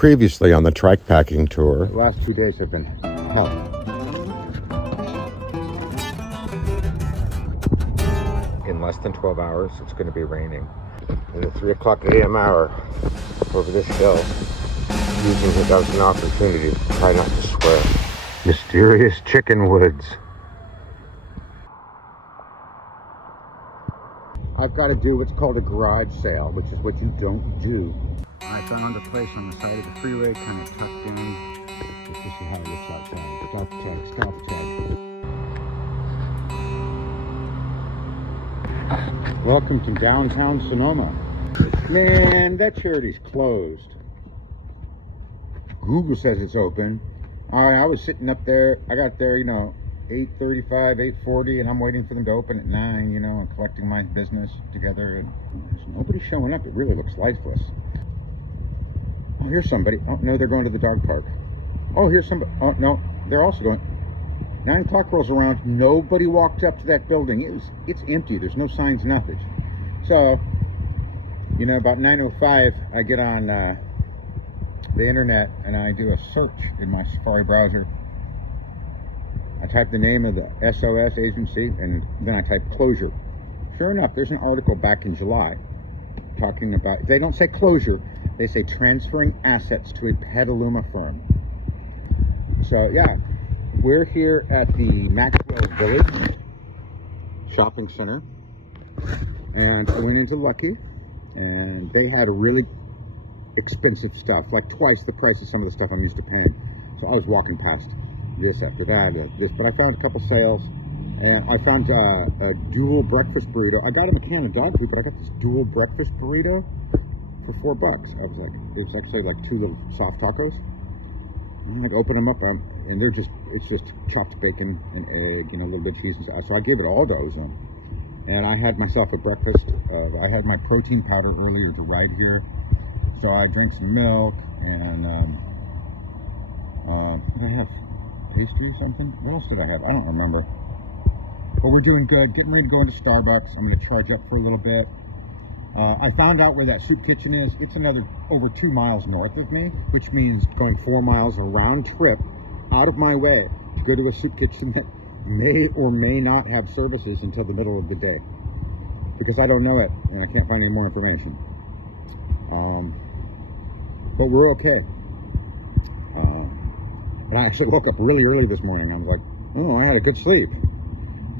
Previously on the trike packing tour. The last 2 days have been hell. In less than 12 hours, it's going to be raining. In the 3 o'clock a.m. hour, over this hill, using it as an opportunity to try not to swear. Mysterious chicken woods. I've got to do what's called a garage sale, which is what you don't do. I found a place on the side of the freeway, kind of tucked in. This is how it looks outside. Stop tag. Welcome to downtown Sonoma. Man, that charity's closed. Google says it's open. I was sitting up there. I got there, 8:35, 8:40, and I'm waiting for them to open at 9, and collecting my business together. And there's nobody showing up. It really looks lifeless. Oh, here's somebody. Oh, no, they're going to the dog park. Oh, here's somebody. Oh, no, they're also going. 9 o'clock rolls around. Nobody walked up to that building. It's empty. There's no signs, nothing. So, about 9:05, I get on the internet and I do a search in my Safari browser. I type the name of the SOS agency and then I type closure. Sure enough, there's an article back in July talking about, they don't say closure, they say transferring assets to a Petaluma firm. So yeah, we're here at the Maxwell Village Shopping Center, and I went into Lucky, and they had a really expensive stuff, like twice the price of some of the stuff I'm used to paying. So I was walking past this after that, this, but I found a couple sales, and I found a dual breakfast burrito. I got him a can of dog food, but I got this dual breakfast burrito for $4. I was like, it's actually like 2 little soft tacos. And I open them up, and it's just chopped bacon and egg, a little bit of cheese and stuff. So I gave it all those, and I had myself a breakfast. I had my protein powder earlier to ride here, so I drank some milk, and what did I have? Pastry or something? What else did I have? I don't remember. But we're doing good. Getting ready to go into Starbucks. I'm going to charge up for a little bit. I found out where that soup kitchen is. It's another over 2 miles north of me, which means going 4 miles a round trip out of my way to go to a soup kitchen that may or may not have services until the middle of the day, because I don't know it and I can't find any more information. But we're okay. And I actually woke up really early this morning. I was like, oh, I had a good sleep.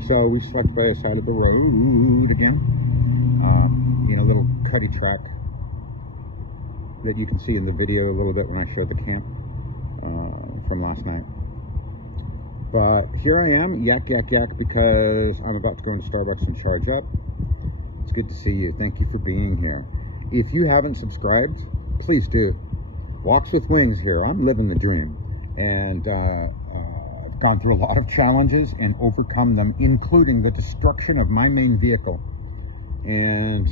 So we slept by the side of the road again. A little cuddy track that you can see in the video a little bit when I showed the camp from last night. But here I am, yak, because I'm about to go into Starbucks and charge up. It's good to see you. Thank you for being here. If you haven't subscribed, please do. Walks with Wings here. I'm living the dream. And I've gone through a lot of challenges and overcome them, including the destruction of my main vehicle. And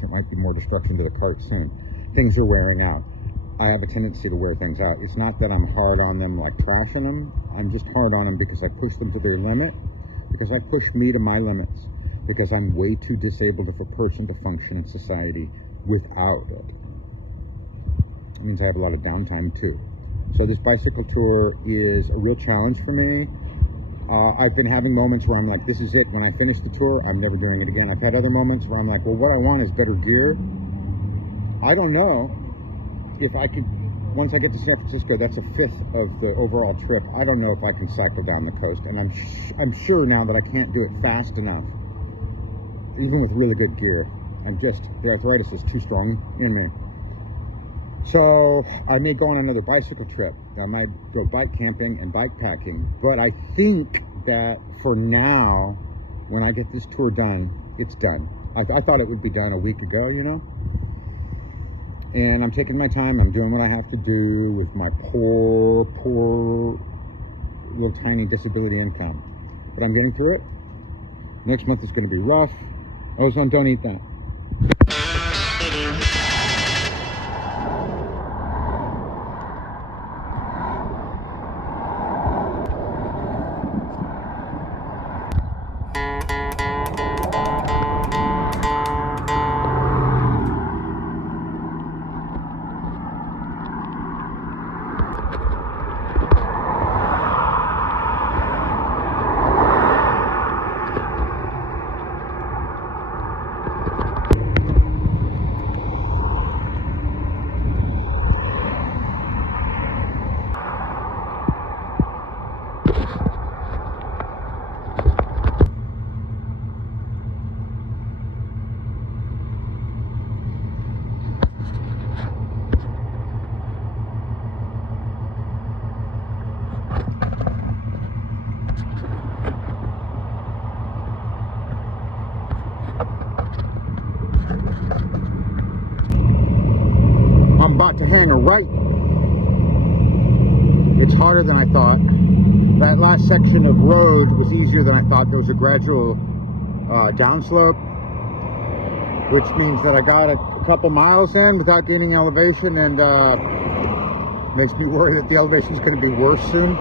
there might be more destruction to the cart soon. Things are wearing out. I have a tendency to wear things out. It's not that I'm hard on them, like trashing them. I'm just hard on them because I push them to their limit, because I push me to my limits, because I'm way too disabled of a person to function in society without it. It means I have a lot of downtime too. So this bicycle tour is a real challenge for me. I've been having moments where I'm like, this is it. When I finish the tour, I'm never doing it again. I've had other moments where I'm like, well, what I want is better gear. I don't know if I could, once I get to San Francisco, that's a 1/5 of the overall trip. I don't know if I can cycle down the coast. And I'm sure now that I can't do it fast enough, even with really good gear. The arthritis is too strong in me. So I may go on another bicycle trip. I might go bike camping and bike packing. But I think that for now, when I get this tour done, it's done. I thought it would be done a week ago, And I'm taking my time. I'm doing what I have to do with my poor little tiny disability income. But I'm getting through it. Next month is going to be rough. Ozone, don't eat that. turn right. It's harder than I thought. That last section of road was easier than I thought. There was a gradual downslope, which means that I got a couple miles in without gaining elevation, and makes me worry that the elevation is going to be worse soon.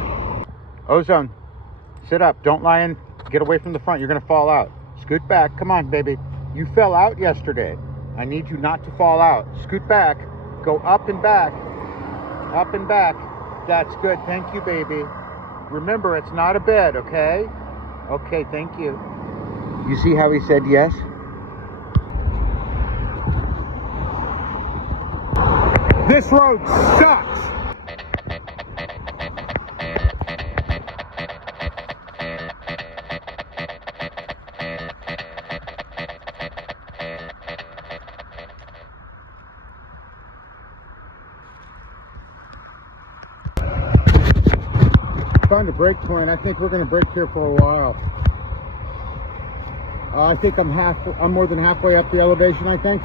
Ozone, sit up. Don't lie in. Get away from the front. You're going to fall out. Scoot back. Come on, baby. You fell out yesterday. I need you not to fall out. Scoot back. Go up and back. Up and back. That's good. Thank you, baby. Remember, it's not a bed, okay? Okay, thank you. You see how he said yes? This road sucks! Found a break point. I think we're going to break here for a while. I think I'm more than halfway up the elevation, I think.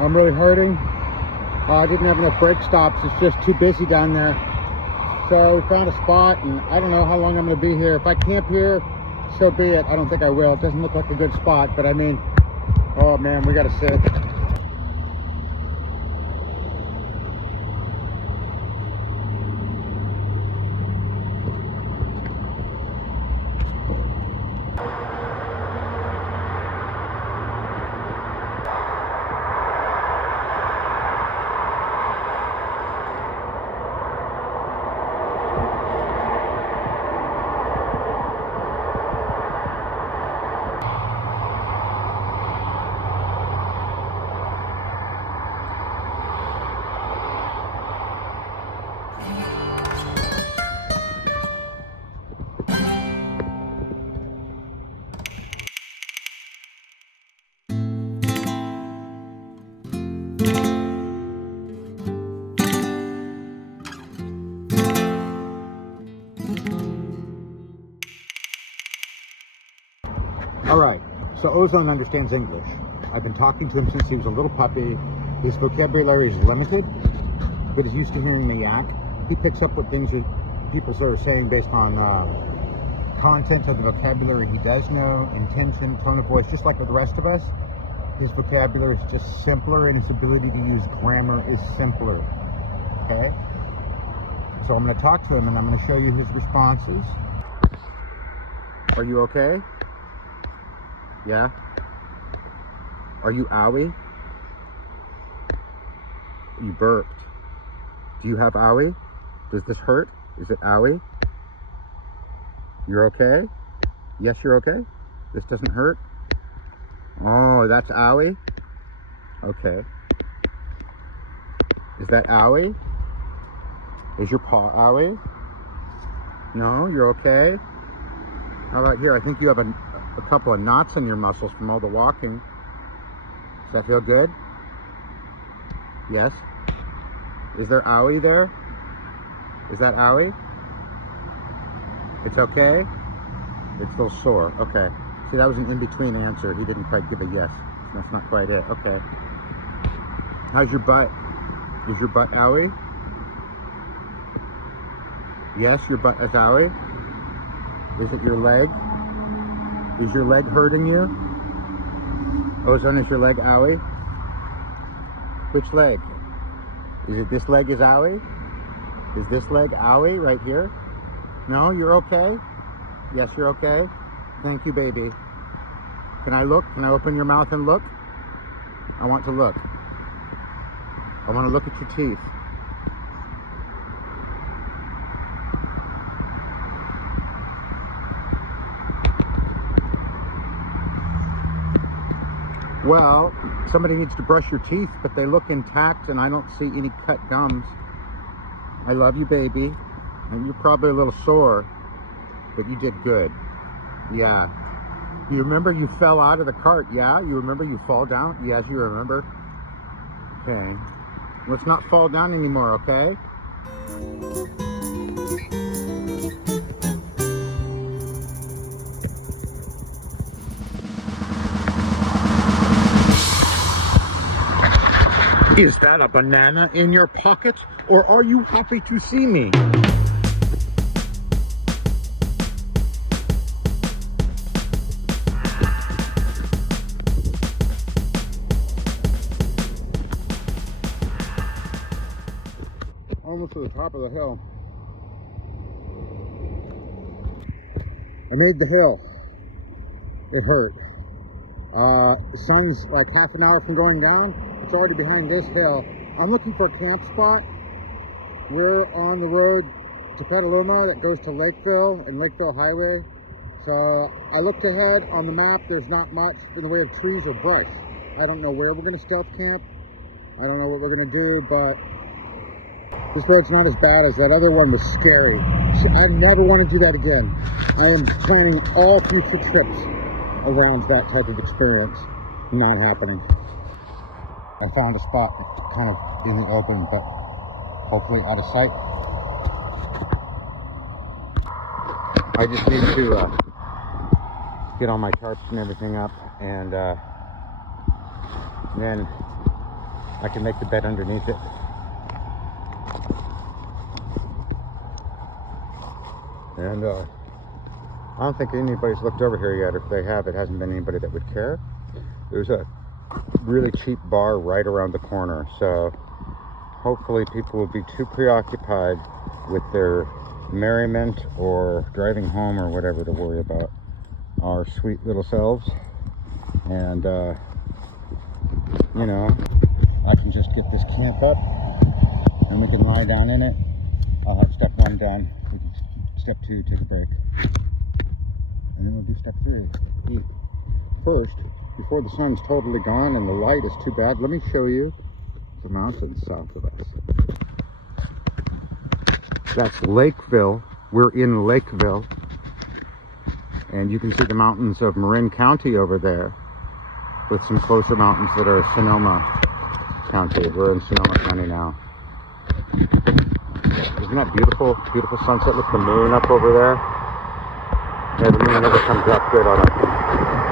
I'm really hurting. I didn't have enough brake stops. It's just too busy down there. So we found a spot, and I don't know how long I'm going to be here. If I camp here, so be it. I don't think I will. It doesn't look like a good spot, but I mean, oh man, we got to sit. All right, so Ozone understands English. I've been talking to him since he was a little puppy. His vocabulary is limited, but he's used to hearing me yak. He picks up what things people are saying based on content of the vocabulary he does know, intention, tone of voice, just like with the rest of us. His vocabulary is just simpler, and his ability to use grammar is simpler, okay? So I'm going to talk to him, and I'm going to show you his responses. Are you okay? Yeah? Are you owie? You burped. Do you have owie? Does this hurt? Is it owie? You're okay? Yes, you're okay? This doesn't hurt? Oh, that's owie? Okay. Is that owie? Is your paw owie? No, you're okay? How about here? I think you have a couple of knots in your muscles from all the walking. Does that feel good? Yes? Is there owie there? Is that owie? It's okay? It's a little sore. Okay. See, that was an in-between answer. He didn't quite give a yes. That's not quite it. Okay. How's your butt? Is your butt owie? Yes, your butt is owie. Is it your leg? Is your leg hurting you? Ozone, is your leg owie? Which leg? Is it this leg is owie? Is this leg owie right here? No, you're okay? Yes, you're okay? Thank you, baby. Can I look? Can I open your mouth and look? I want to look. I want to look at your teeth. Well, somebody needs to brush your teeth, but they look intact and I don't see any cut gums. I love you, baby. And you're probably a little sore, but you did good. Yeah. You remember you fell out of the cart? Yeah? You remember you fall down? Yes, you remember? Okay. Let's not fall down anymore, okay? Is that a banana in your pocket, or are you happy to see me? Almost to the top of the hill. I made the hill. It hurt. The sun's like half an hour from going down. It's already behind this hill. I'm looking for a camp spot. We're on the road to Petaluma that goes to Lakeville and Lakeville Highway. So I looked ahead on the map. There's not much in the way of trees or brush. I don't know where we're going to stealth camp. I don't know what we're going to do, but this road's not as bad as that other one was scary. So I never want to do that again. I am planning all future trips around that type of experience. Not happening. I found a spot kind of in the open, but hopefully out of sight. I just need to get all my tarps and everything up, and then I can make the bed underneath it. And I don't think anybody's looked over here yet. If they have, it hasn't been anybody that would care. There's a really cheap bar right around the corner, so hopefully people will be too preoccupied with their merriment or driving home or whatever to worry about our sweet little selves. And you know, I can just get this camp up and we can lie down in it. I'll have step 1 done. We can step 2, take a break, and then we'll do step 3, eat. First, before the sun's totally gone and the light is too bad, let me show you the mountains south of us. That's Lakeville. We're in Lakeville, and you can see the mountains of Marin County over there, with some closer mountains that are Sonoma County. We're in Sonoma County now. Isn't that beautiful? Beautiful sunset. Look at the moon up over there. Yeah, the moon never comes up good on a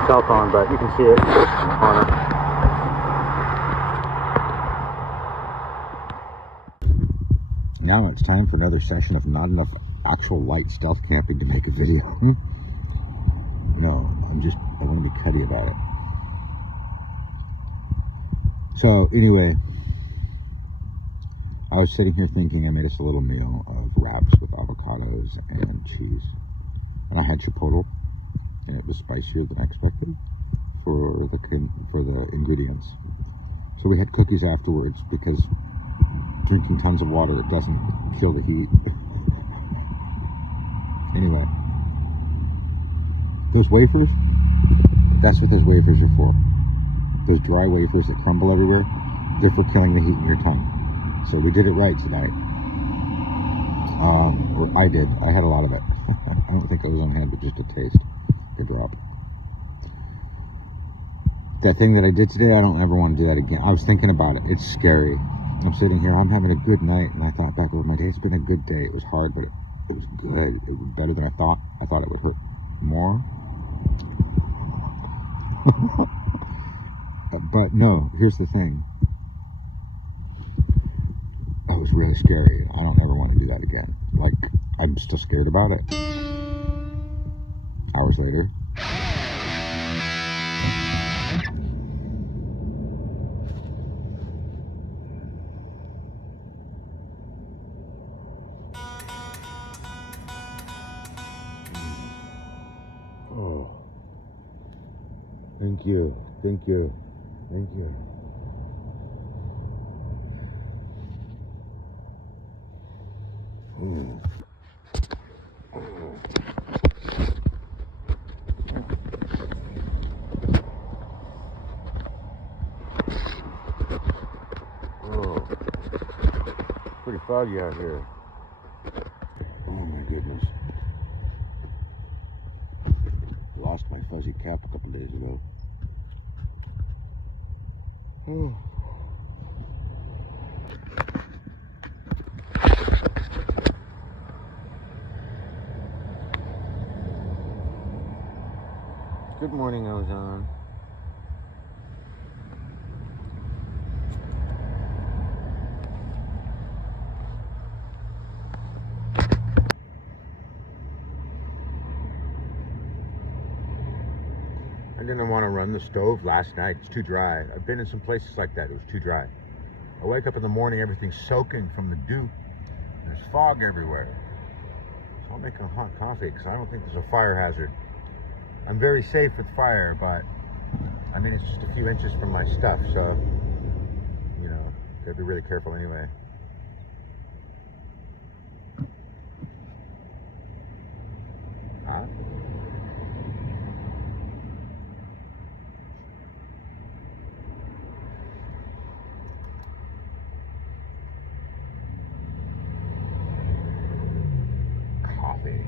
cell phone, but you can see it on it. Now it's time for another session of not enough actual light stealth camping to make a video. No, I want to be cutty about it. So anyway, I was sitting here thinking I made us a little meal of wraps with avocados and cheese. And I had chipotle, and it was spicier than I expected for the ingredients. So we had cookies afterwards, because drinking tons of water, it doesn't kill the heat. Anyway, those wafers, that's what those wafers are for. Those dry wafers that crumble everywhere, they're for killing the heat in your tongue. So we did it right tonight. Or I did. I had a lot of it. I don't think I was on hand, but just a taste. A drop. That thing that I did today, I don't ever want to do that again. I was thinking about it. It's scary. I'm sitting here, I'm having a good night, and I thought back over my day. It's been a good day. It was hard, but it was good. It was better than I thought. I thought it would hurt more. But no, here's the thing. It was really scary. I don't ever want to do that again. Like, I'm still scared about it. Hours later. Oh. Thank you. Thank you. Thank you. Mm. Oh, pretty foggy out here. Oh my goodness. Lost my fuzzy cap a couple days ago. Oh. Good morning, Ozone. I didn't want to run the stove last night. It's too dry. I've been in some places like that. It was too dry. I wake up in the morning, everything's soaking from the dew. There's fog everywhere. So I'm making a hot coffee because I don't think there's a fire hazard. I'm very safe with fire, but I mean, it's just a few inches from my stuff, so, you know, gotta be really careful anyway. Huh? Coffee.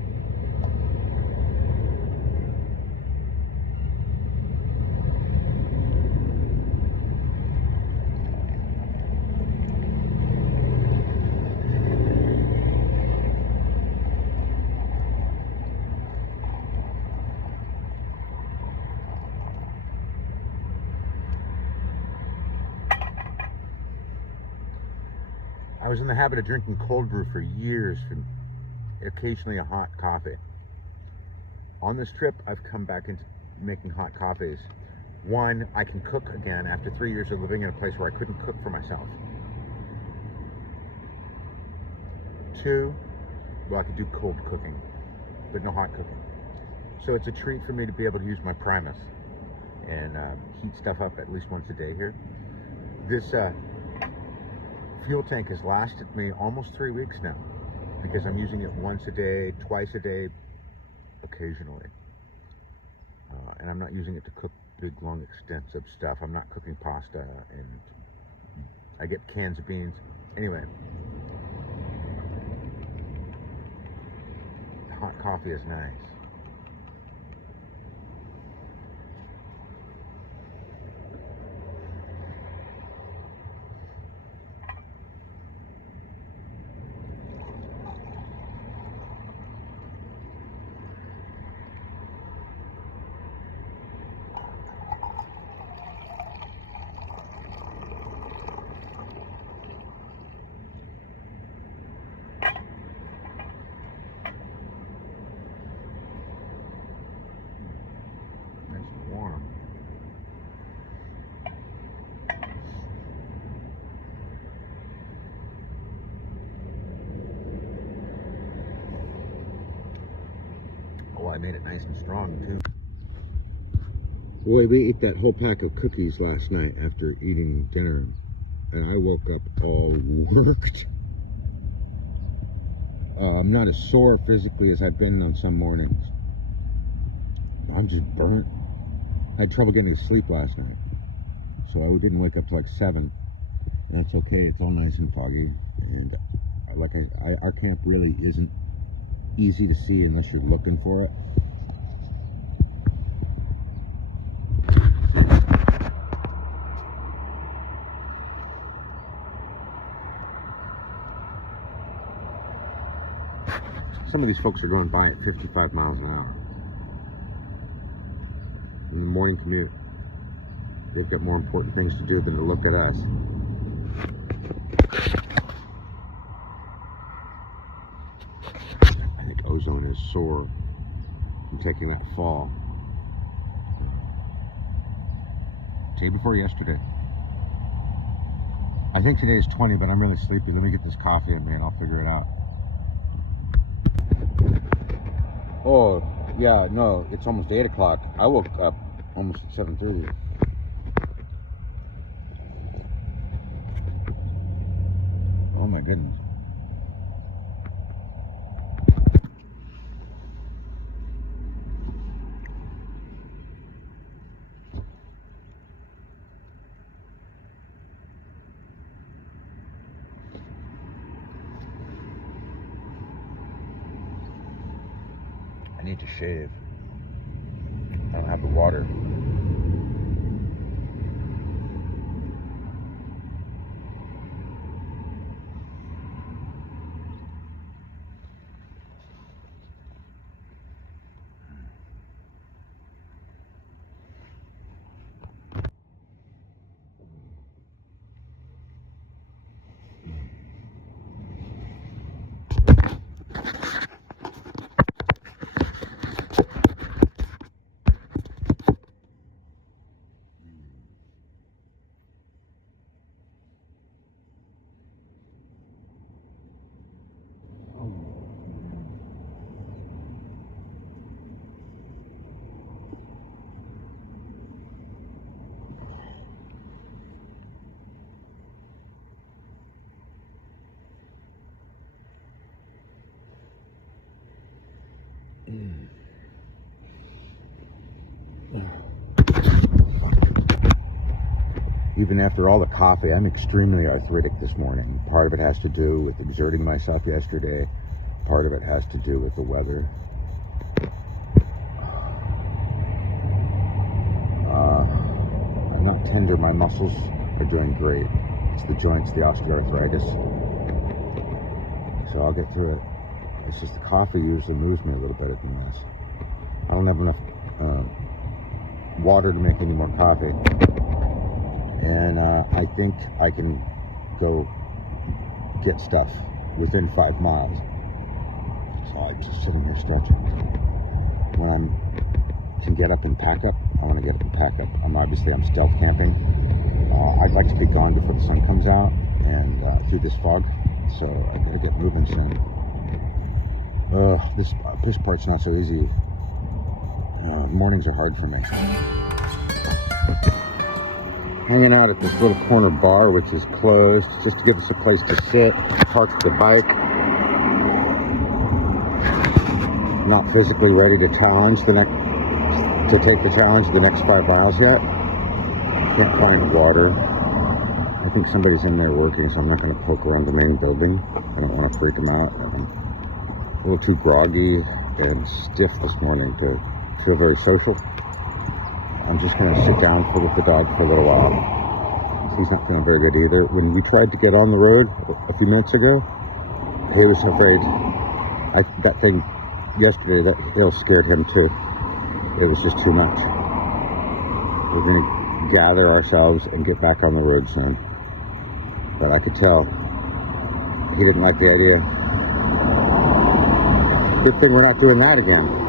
I was in the habit of drinking cold brew for years, and occasionally a hot coffee. On this trip, I've come back into making hot coffees. One, I can cook again after 3 years of living in a place where I couldn't cook for myself. Two, well, I could do cold cooking, but no hot cooking. So it's a treat for me to be able to use my Primus and heat stuff up at least once a day here. This fuel tank has lasted me almost 3 weeks now because I'm using it once a day, twice a day, occasionally. And I'm not using it to cook big, long, extensive stuff. I'm not cooking pasta, and I get cans of beans. Anyway, hot coffee is nice. Oh, I made it nice and strong too. Boy, we ate that whole pack of cookies last night after eating dinner, and I woke up all worked. I'm not as sore physically as I've been on some mornings. I'm just burnt. I had trouble getting to sleep last night, so I didn't wake up till like 7. And that's okay. It's all nice and foggy, and like our camp really isn't easy to see unless you're looking for it. Some of these folks are going by at 55 miles an hour. In the morning commute, they've got more important things to do than to look at us. I think ozone is sore from taking that fall. Day before yesterday. I think today is 20, but I'm really sleepy. Let me get this coffee in me and I'll figure it out. Oh, yeah, no, it's almost 8 o'clock. I woke up almost at 7:30. Oh my goodness. I need to shave. I don't have the water. Even after all the coffee, I'm extremely arthritic this morning. Part of it has to do with exerting myself yesterday. Part of it has to do with the weather. I'm not tender. My muscles are doing great. It's the joints, the osteoarthritis. So I'll get through it. It's just the coffee usually moves me a little better than this. I don't have enough water to make any more coffee. And I think I can go get stuff within 5 miles. So I'm just sitting here stretching. When I can get up and pack up, I want to get up and pack up. I'm stealth camping. I'd like to get gone before the sun comes out and through this fog. So I gotta get moving soon. This part's not so easy. Mornings are hard for me. Hanging out at this little corner bar, which is closed, just to give us a place to sit, park the bike. Not physically ready to take the challenge the next 5 miles yet. Can't find water. I think somebody's in there working, so I'm not going to poke around the main building. I don't want to freak them out. I'm a little too groggy and stiff this morning to feel very social. I'm just going to sit down with the dog for a little while. He's not feeling very good either. When we tried to get on the road a few minutes ago, he was afraid. That thing yesterday, that hill scared him too. It was just too much. We're going to gather ourselves and get back on the road soon. But I could tell he didn't like the idea. Good thing we're not doing that again.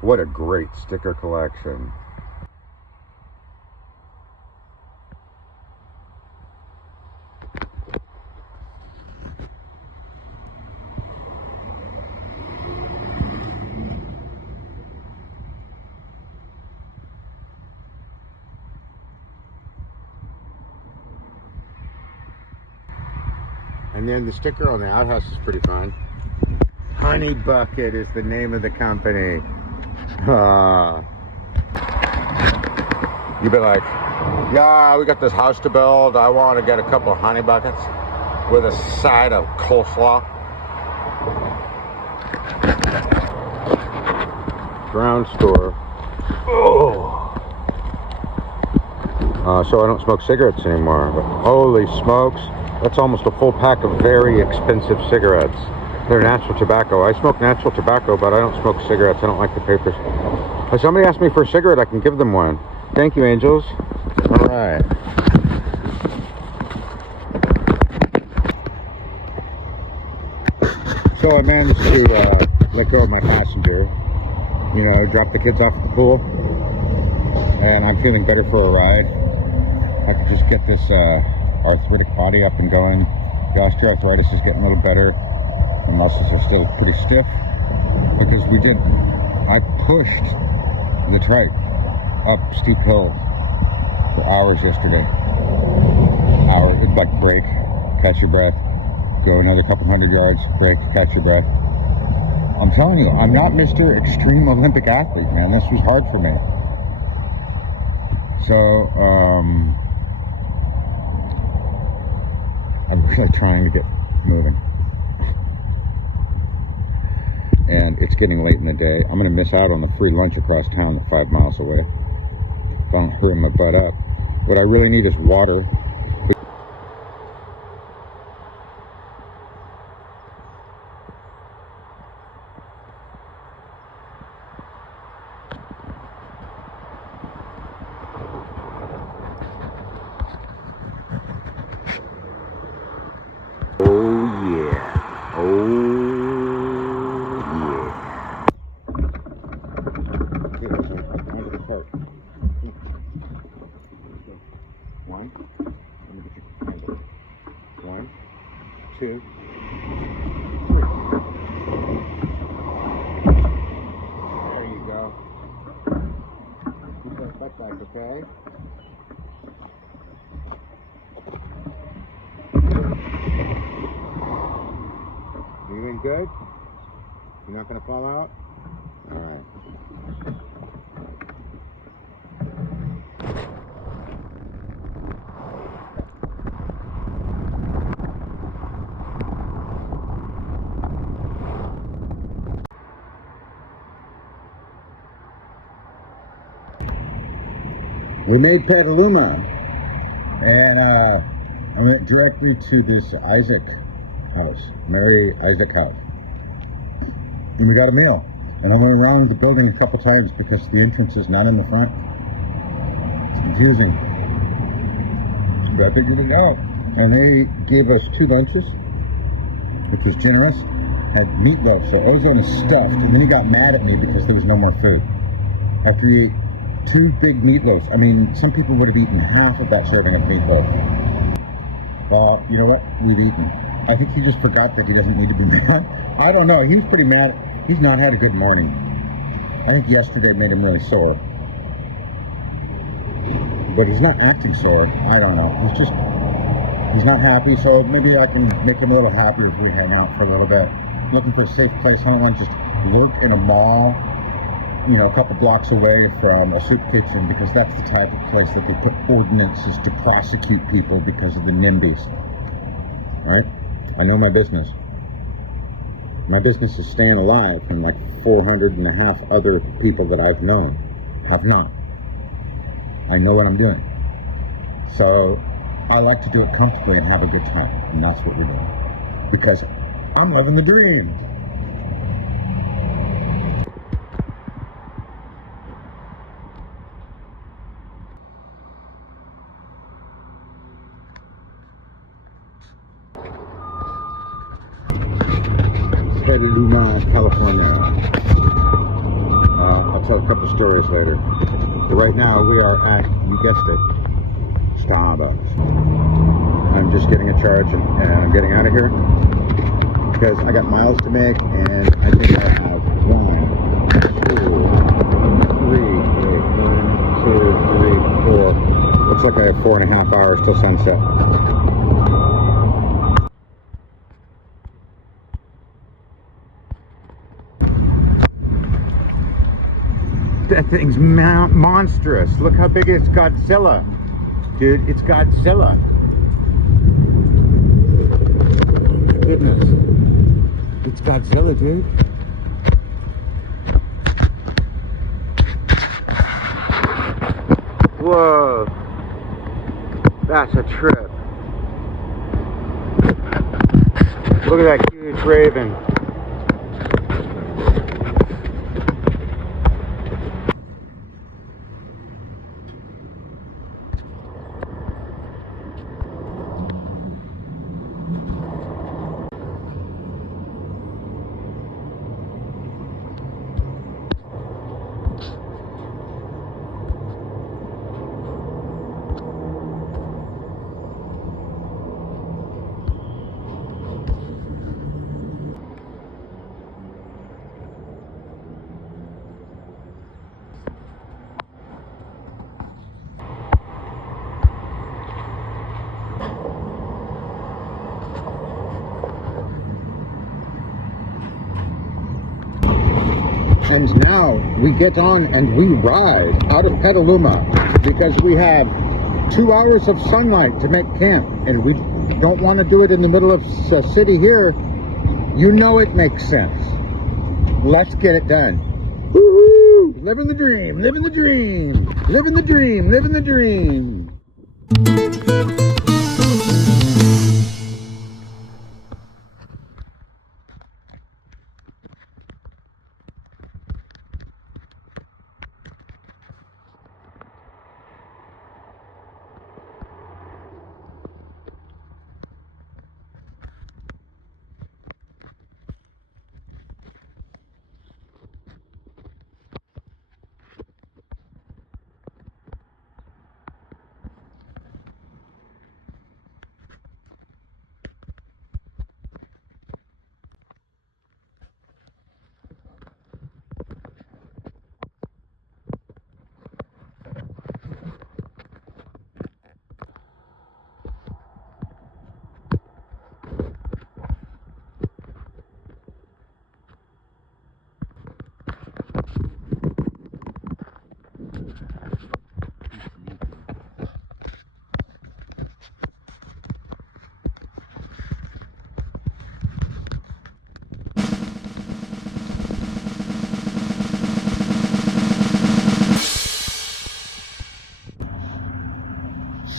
What a great sticker collection. And then the sticker on the outhouse is pretty fun. Honey Bucket is the name of the company. You'd be like, yeah, we got this house to build. I want to get a couple of honey buckets with a side of coleslaw. Ground store. Oh. So I don't smoke cigarettes anymore. But holy smokes, that's almost a full pack of very expensive cigarettes. They're natural tobacco. I smoke natural tobacco, but I don't smoke cigarettes. I don't like the papers. If somebody asks me for a cigarette, I can give them one. Thank you, angels. All right. So I managed to let go of my passenger. You know, drop the kids off at the pool. And I'm feeling better for a ride. I could just get this arthritic body up and going. The osteoarthritis is getting a little better. The muscles are still pretty stiff because I pushed the trike up steep hills for hours yesterday. Like brake, catch your breath, go another couple hundred yards, brake, catch your breath. I'm telling you, I'm not Mr. Extreme Olympic athlete, man. This was hard for me. So, I'm really trying to get moving. And it's getting late in the day. I'm going to miss out on the free lunch across town that's 5 miles away. If I don't hurry my butt up. What I really need is water. Oh yeah. Oh. One. Let me get your handle. 1, 2, 3. There you go. Keep that butt back, okay? Feeling good? You're not going to fall out? All right. We made Petaluma, and I went directly to this Isaac house, Mary Isaac house, and we got a meal. And I went around the building a couple times because the entrance is not in the front. It's confusing, but I figured it out. And they gave us 2 lunches, which was generous. Had meatloaf, so Ozone is stuffed, and then he got mad at me because there was no more food. After he ate 2 big meatloaves. I mean, some people would have eaten half of that serving of meatloaf. Well, you know what? We've eaten. I think he just forgot that he doesn't need to be mad. I don't know. He was pretty mad. He's not had a good morning. I think yesterday made him really sore. But he's not acting sore. I don't know. He's not happy, so maybe I can make him a little happier if we hang out for a little bit. Looking for a safe place. I don't want to just lurk in a mall, you know, a couple blocks away from a soup kitchen, because that's the type of place that they put ordinances to prosecute people because of the NIMBYs. Right? I know my business. My business is staying alive, and like 400.5 other people that I've known have not. I know what I'm doing. So I like to do it comfortably and have a good time, and that's what we're doing. Because I'm living the dream. Petaluma, California. I'll tell a couple stories later. But right now we are at, you guessed it, Starbucks. I'm just getting a charge and I'm getting out of here because I got miles to make, and I think I have 1, 2, 3. Looks like I have 4.5 hours till sunset. That thing's monstrous. Look how big it's Godzilla. Dude, it's Godzilla. Goodness. It's Godzilla, dude. Whoa. That's a trip. Look at that huge raven. And now we get on and we ride out of Petaluma because we have 2 hours of sunlight to make camp, and we don't want to do it in the middle of a city here. You know it makes sense. Let's get it done. Woo-hoo! Living the dream, living the dream, living the dream, living the dream.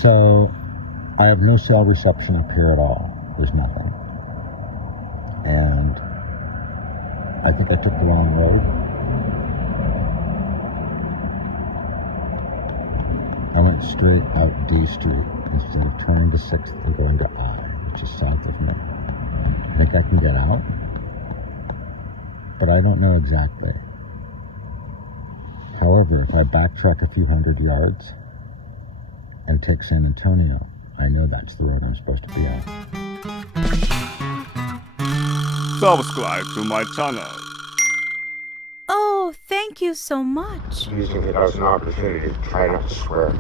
So I have no cell reception up here at all. There's nothing. And I think I took the wrong road. I went straight out D Street instead of turning to 6th and going to I, which is south of me. I think I can get out, but I don't know exactly. However, if I backtrack a few hundred yards and take San Antonio, I know that's the road I'm supposed to be on. Subscribe to my channel. Oh, thank you so much. Using it as an opportunity to try not to swear.